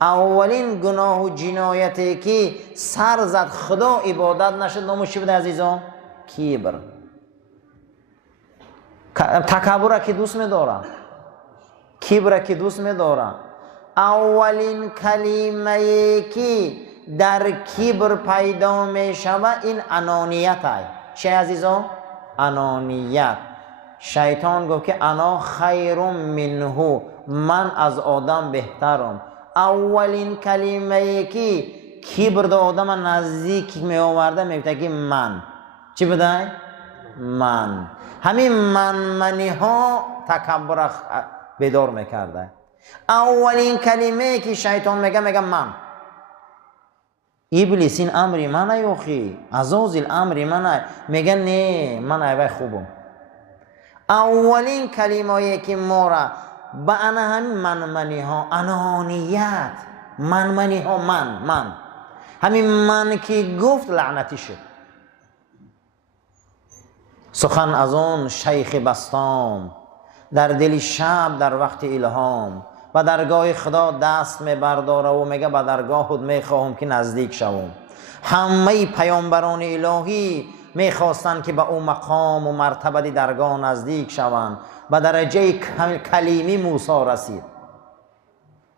اولین گناه و جنایتی که سر زد خدا عبادت نشد نامش چی بوده عزیزان؟ کبر. تکبر که دوست می‌داره، کبر که دوست می‌داره. اولین کلمه‌ای که در کبر پیدا می‌شود این انانیت است. چه عزیزان؟ انانیت. شیطان گفت که انا خیر منه، من از آدم بهترم. اولین کلمه‌ای که کبر به آدم نزدیک می آورده میگه که من. چی بوده؟ من. همین منی ها تکبر بیدار میکرده. اولین کلمه که شیطان میگه من. ابلیس این امری منه یوخی، عزازیل امری منه. میگه نه من ایوه خوبم. اولین کلمه‌ای که ما را با همین منی ها، انانیت، منی ها، من همین من که گفت لعنتی شد. سخن از اون شیخ بستام در دل شب در وقت الهام، و درگاه خدا دست می برداره و میگه به درگاه خود میخواهم که نزدیک شوم. همه پیامبران الهی میخواستن که به او مقام و مرتبه درگاه نزدیک شوند. به درجه کلیمی موسی رسید.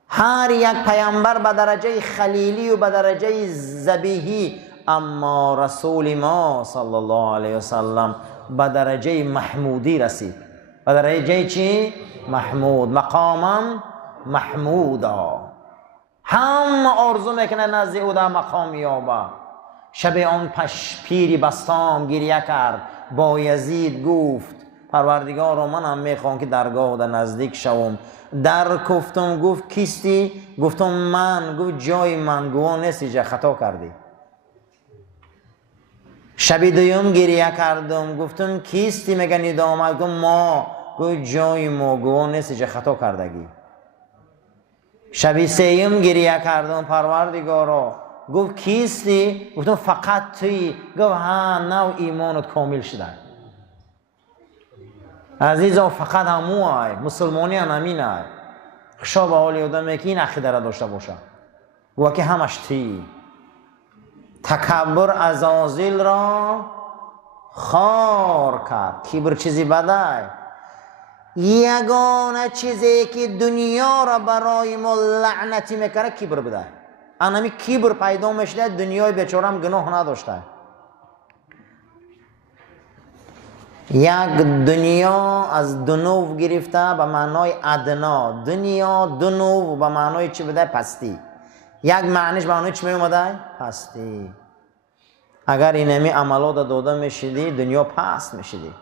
هر یک پیامبر به درجه خلیلی و به درجه ذبیحی، اما رسول ما صلی الله علیه وسلم به درجه محمودی رسید. به درجه چی؟ محمود. مقامم محمودا. هم آرزو میکنه نزد او در مقام یابه. شب آن پیری بستام گریه کرد، با یزید گفت پروردگار منم میخوام که درگاه در نزدیک شوم. در کفتم گفت کیستی؟ گفتم من. گفت جای من گواه نیستی، جا خطا کردی. شب دوم گریه کردم، گفتم کیستی؟ میگه ندامت. گفتم ما. گفت جای ما گواه نیستی، جا خطا کردگی. شب سیم گریه کردم پروردگارا. گفت کیستی؟ گفتم فقط توی. گفت ها نو ایمانت کامل شده. عزیزان فقط همو های مسلمانی هم همین های. خشا به حالی آدمه که این عقیده را داشته باشه. گفت که همش توی. تکبر عزازیل را خار کرد. کبر چیزی بده. یگانه چیزی که دنیا را برای ما لعنتی میکنه کبر بده. انمی کبر پیدا میشه دنیای بیچاره هم گناه نداشته. یک دنیا از دنو گرفته به معنای ادنا. دنیا دنو به معنای چی بده؟ پستی. یک معنیش به معنای چی می اومده؟ پستی. اگر اینمی عملات داده میشدی دنیا پست میشدی.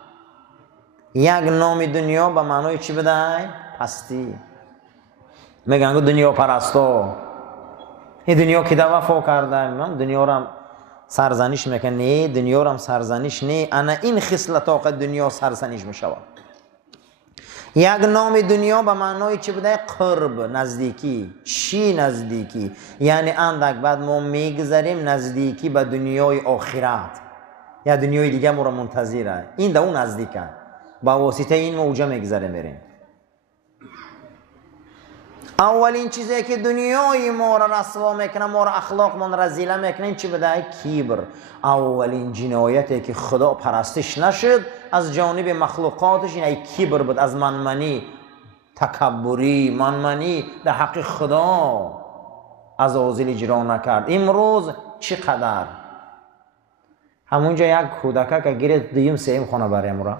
یک نام دنیا به معنای چی بده؟ پستی. میگن دنیا پرستا. این دنیا که وفا کرده، من دنیا را سرزنش میکنه. نه دنیا را سرزنش نه، انا این خصلت آقا دنیا سرزنش میشود. یک نام دنیا به معنای چی بوده؟ قرب، نزدیکی. چی نزدیکی؟ یعنی اندک بعد ما میگذاریم نزدیکی به دنیای آخرت یا دنیای دیگه ما را منتظره. این ده اون نزدیکه. با واسطه این ما اوجا میگذاریم بریم. اولین چیزی که دنیای ما را رسوا میکنه، ما را اخلاق ما را رذیله میکنه، این چی بوده؟ کبر. اولین جنایتی که خدا پرستش نشد از جانب مخلوقاتش این کبر بود. از منمنی، تکبری، منمنی در حق خدا عزازیل اجرا نکرد. امروز چقدر همونجا یک کودک که گیره دویم سیم خانه بریم را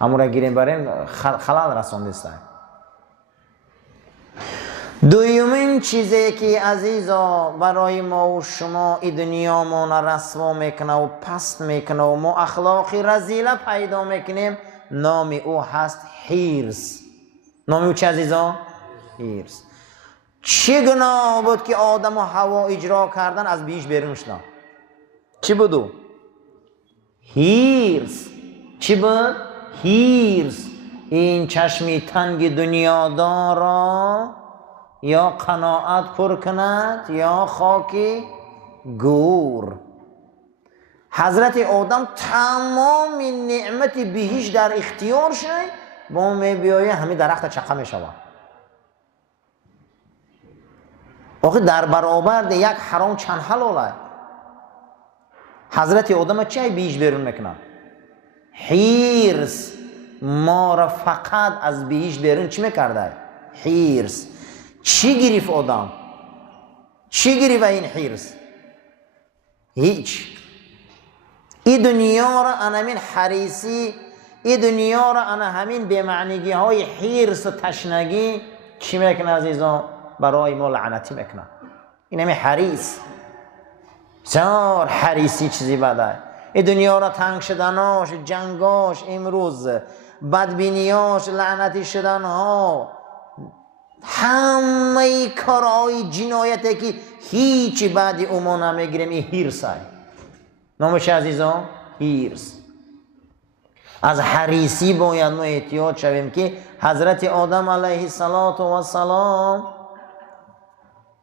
همون را گیریم بریم خلال رسانده است. دویمین چیزی که عزیزا برای ما و شما ای دنیا ما رسوا میکنه و پست میکنه و ما اخلاقی رذیله پیدا میکنیم، نام او هست حرص. نام او چی عزیزا؟ حرص. چه گناه بود که آدم و حوا اجرا کردن از بیش بیرون شدن؟ چی بودو؟ حرص. چی بود؟ حرص. این چشمی تنگ دنیا دارا یا قناعت پر کند یا خاکی گور. حضرت آدم تمام نعمت بهش در اختیار شد، با می بیایه همین درخت چقه می شود. آخه در برابر یک حرام چند حلاله. حضرت آدم چی بیش بیرون میکنه؟ حیرس ما را فقط از بیش بیرون چی میکرده؟ حیرس. چی گرفت آدم؟ چی گرفت این حیرس؟ هیچ. این دنیا را همین حریصی، این دنیا را همین بی‌معنیگی های حیرس و تشنگی چی میکنه عزیزان؟ برای ما لعنتی میکنه. این همین حریص. بسیار حریصی چیزی بده. این دنیا را تنگ شدناش، جنگاش، امروز بدبینیاش، لعنتی شدنها، همه کارهای جنایتی که هیچی بعدی اوما نمیگیریم، این حیرسه. نامش عزیزان حیرس. از حریصی باید ما احتیاط شویم که حضرت آدم علیه السلام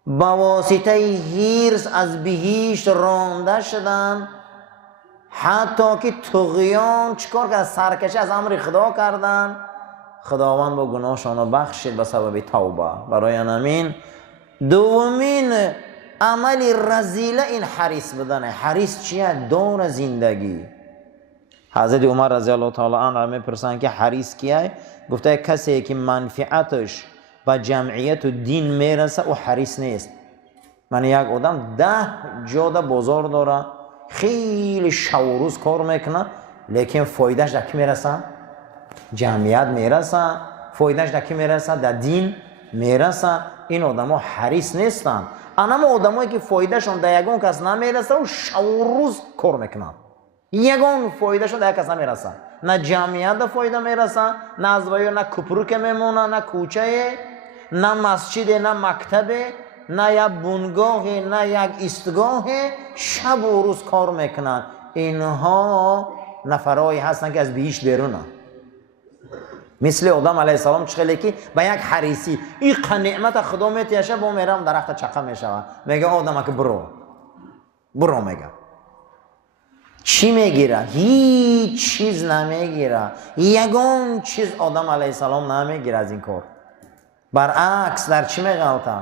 با واسطه حرص از بهشت رانده شدن، حتی که طغیان چیکار کرد؟ سرکشی از امر خدا کردن. خداوند با گناهشان را بخشید به سبب توبه. برای همین دومین عمل رذیله این حریص بدنه. حریص چیه؟ دور زندگی. حضرت عمر رضی الله تعالی عنه میپرسن که حریص کیه؟ گفته کسی که منفعتش با جمعیت و دین میرسه او حریص نیست. من یک آدم 10 جاده بازار داره، خیلی شب و روز کار میکنه، لیکن فایدهش در کی میرسه؟ جمعیت میرسه. فایدهش در کی میرسه؟ در دین میرسه. این آدم ها حریص نیستن. اما آدم هایی که فایدهشون در یگان کس نمیرسه و شب و روز کار میکنن، یگان فایدهشون در یک کس نمیرسه. نه جمعیت در فایده میرسه، نه از ویو، نه کپرو که میمونه، نه کوچه، نه مسجد، نه مکتب، نه یک بنگاه، نه یک ایستگاه. شب و روز کار میکنن. اینها نفرایی هستن که از بهشت بیرونن. مثل آدم علیه السلام چخیلی که به یک حریصی این نعمت خدا میتیشه، با میرم درخت چقه میشوه، میگه آدم که برو میگه. چی میگیره؟ هیچ چیز نمیگیره. یگان چیز آدم علیه السلام نمیگیره از این کار. برعکس در چی میغلطه؟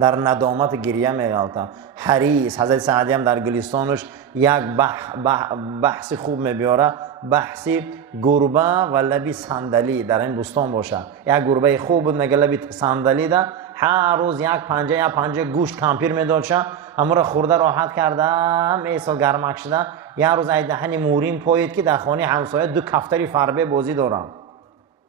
در ندامت گریه میغلطه. حریص. حضرت سعدی هم در گلستانش یک بحث خوب میبیاره، بحثی گربه و لبی صندلی در این بستان باشه. یک گربه خوب بود، میگه لبی صندلی ده، هر روز یک پنجه گوشت کمپیر میدادشه، همون را خورده راحت کرده، میسا گرمک شده. یک روز ای دهنی موریم پایید که در خانه همسایه 2 کفتری فربه بازی دارم.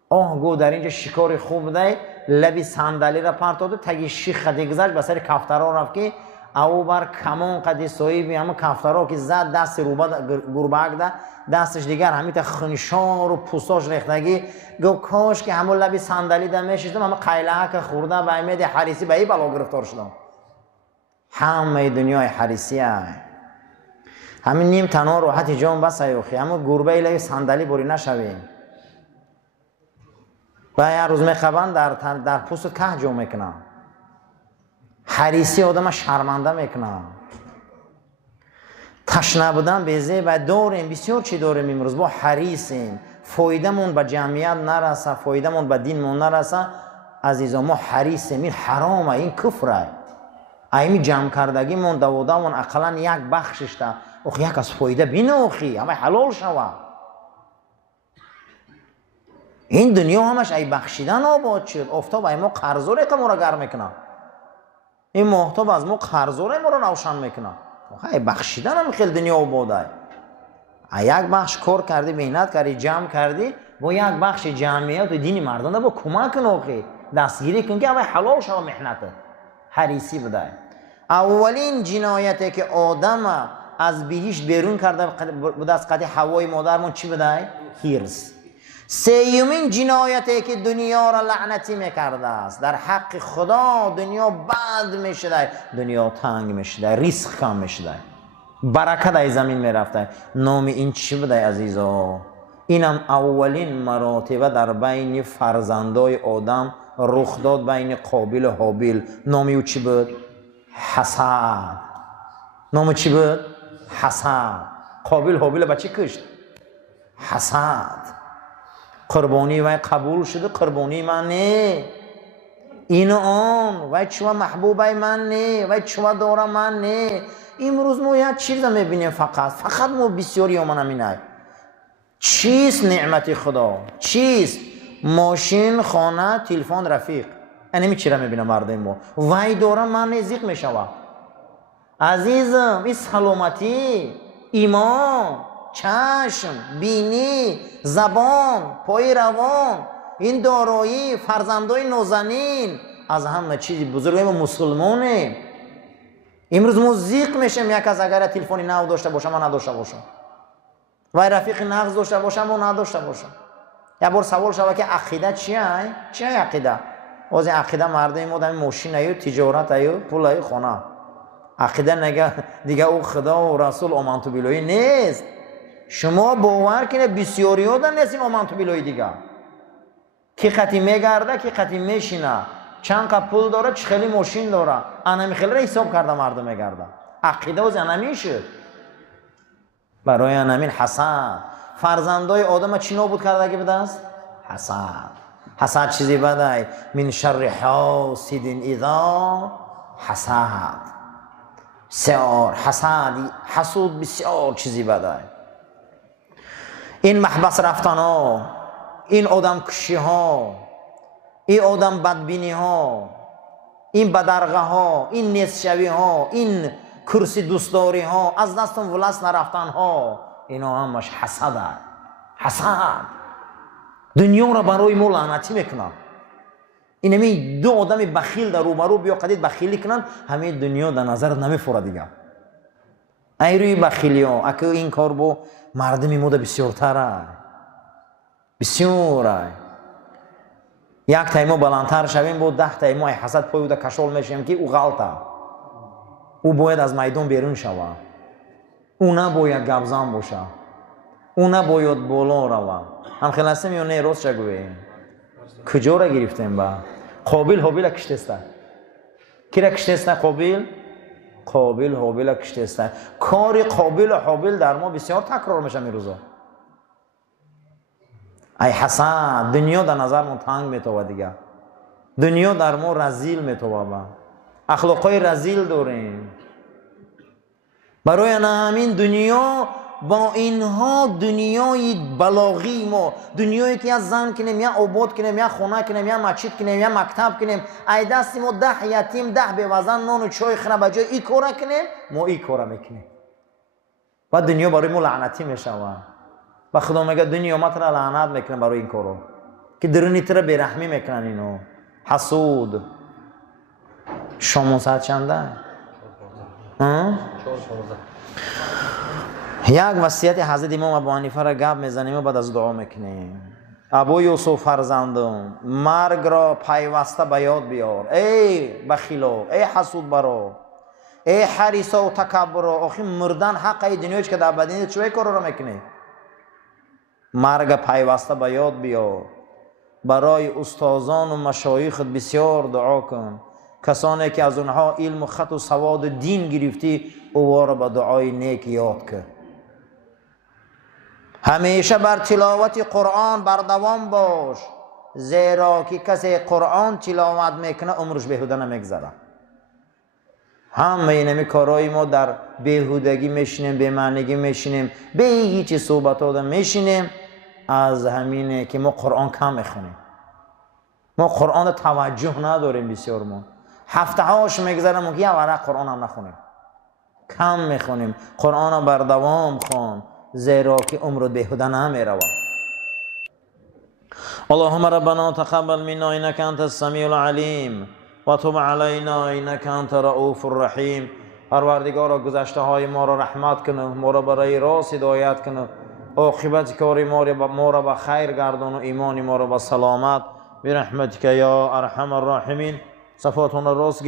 گو در اینجا شکار خوب ده، لبی صندلی را پرتاده، تگی شیخ خدی گذشت به سر کفترها رفت که او بر کمان قدی صاحبی همه کفترها که زد دست روبه گربه ده، دستش دیگر همیت خنشار و پوستاش ریختگی. گو کاش که همون لبی صندلی ده میشیدم، همه قیله که خورده به امید حریصی به این بلا گرفتار شدم. همه دنیای حریصیه. همین نیم تنها راحتی جان بس ایوخی، همه گربه لبی صندلی بری نشویم. و یه روز میخوابن در پوست که جو میکنن. حریصی آدم شرمنده میکنن. تشنه بودن بیزه و داریم، بسیار چی داریم امروز. با حریصیم، فایدهمون به جمعیت نرسه، فایدهمون به دینمون نرسه. عزیزان ما حریصیم. این حرامه، این کفره. ایمی جمع کردگی من دوادمون اقلا یک بخشش ده، اخی یک از فایده بینه، اخی همه حلال شوه. این دنیا همش ای بخشیدن آباد شد. افتاب ای ما قرضوره که ما را گرم میکنه. این محتاب از ما قرضوره ما را روشن میکنه. ای بخشیدن هم خیلی دنیا آباده. یک بخش کار کردی، مهنت کردی، جمع کردی، با یک بخش جمعیت و دین مردم با کمک کن، اخی دستگیری کن که همه حلال شوه. محنته حریصی بده. اولین جنایتی که آدم از بهشت بیرون کرده بود از قطع حوای مادرمون چی بده؟ حرص. سیومین جنایتی که دنیا را لعنتی میکرده است، در حق خدا دنیا بد میشده، دنیا تنگ میشده، ریسک کم میشده، برکت ای زمین میرفته. نام این چی بوده عزیزا؟ اینم اولین مراتبه در بین فرزندای آدم رخ داد، بین قابیل و حابیل. نامی او چی بود؟ حسد. نام چی بود؟ حسد. قابیل حابیل بچه کشت؟ حسد. قربانی من قبول شده، قربانی من نه. این آن و چوا محبوبای من نه و چوا دورا من نه. امروز ما یک چیز میبینیم، فقط ما بسیاری من همینه. چیست نعمت خدا؟ چیست؟ ماشین، خانه، تلفن، رفیق. اینمی چی را میبینم مردم ما. وای دورا من نزدیک میشوه. عزیزم این سلامتی، ایمان، چشم، بینی، زبان، پای روان، این دارایی، فرزندای نازنین، از همه چیزی بزرگ ما مسلمانه. امروز ما زیق میشیم یک از اگر تلفنی نو داشته باشم و نداشته باشم، و رفیق نغز داشته باشم و نداشته باشم. یک بار سوال شود که عقیده چیه؟ چیه عقیده؟ از این عقیده مردم ما دارن ماشین ایو، تجارت ایو، پول ایو، خانه. عقیده نگه دیگه او خدا و رسول آمنت بالله نیست. شما باور کنه بسیاری ها در نیستیم آمنت بالله دیگه. کی خطی میگرده، کی خطی میشینه، چند قد پول داره، چه خیلی ماشین داره، انمی خیلی را حساب کرده مردم میگرده. عقیده از انمی شد. برای انمین حسد. فرزندای آدم چی نابود کرده که بده است؟ حسد. حسد چیزی بده. من شر حاسد اذا حسد. بسیار حسد، حسود بسیار چیزی بده. این محبس رفتن ها، این آدم کشی ها، این آدم بدبینی ها، این بدرغه ها، این نیستشوی ها، این کرسی دوستداری ها، از دستم ولس نرفتن ها، اینا همش حسده. حسد دنیا را برای ما لعنتی میکنن. اینمی دو آدم بخیل در روبرو بیا قدید بخیلی کنن، همه دنیا در نظر نمیفوره دیگه. ای روی بخیلی ها، اگه این کار با مردمی ما بسیارتره، بسیاره. یک تایما بلندتر شویم با 10 تایما حسد پای او کشال میشیم که او غلطه، او باید از میدان بیرون شوه، او نباید گبزن باشه، او نباید بالا روه. هم خیلی هستیم یا نه؟ راست شگویم. کجا را گرفتیم با قابل حابیل کشتسته؟ کی را کشتسته؟ قابل حابیل کشتسته. کار قابل و حابیل در ما بسیار تکرار میشه می روزا. ای حسد، دنیا در نظر ما تنگ میتوه دیگه. دنیا در ما رزیل میتوه با اخلاقای رزیل داریم. برای همین دنیا با اینها دنیای بلاغی ما، دنیایی که از زن کنیم، یا آباد کنیم، یا خونه کنیم، یا مسجد کنیم، یا مکتب کنیم، ای دستی ما 10 یتیم 10 بیوزن نان و چای خونه بجای ای کارا کنیم، ما ای کارا میکنیم و دنیا برای ما لعنتی میشه. و خدا میگه دنیا ما را لعنت میکنه برای این کارو که درونی تر بیرحمی میکنن. اینو حسود. شما ساعت چنده؟ یک وصیت حضرت امام ابو حنیفه را گپ میزنیم و بعد از دعا میکنیم. ابو یوسف فرزندم، مرگ را پیوسته به یاد بیار. ای بخیلا، ای حسود برو، ای حریصا و تکبر، آخه مردن حق ای دنیاش که در بدنی چه کار را میکنی؟ مرگ پیوسته به یاد بیار. برای استادان و مشایخ بسیار دعا کن. کسانی که از اونها علم و خط و سواد دین گرفتی، او را به دعای نیک یاد کن. همیشه بر تلاوت قرآن بردوام باش، زیرا که کسی قرآن تلاوت میکنه عمرش بیهوده نمیگذره. همه اینمی کارهای ما در بیهودگی میشینیم، به معنیگی میشینیم، به هیچ صحبت آدم میشینیم. از همینه که ما قرآن کم میخونیم، ما قرآن توجه نداریم. بسیار ما هفته هاش میگذرم که یه ورق قرآن هم نخونیم، کم میخونیم. قرآن بر دوام خوان، زیرا که عمر بیهوده نمیرود. اللهم ربنا تقبل منا انك انت السمیع العلیم و تب علینا انك انت رؤوف الرحیم. پروردگارا گذشته های ما را رحمت کنه، ما را برای راست هدایت کنه، عاقبت کار ما را به خیر گردان و ایمان ما را به سلامت. برحمتک یا ارحم الراحمین. صفاتون راست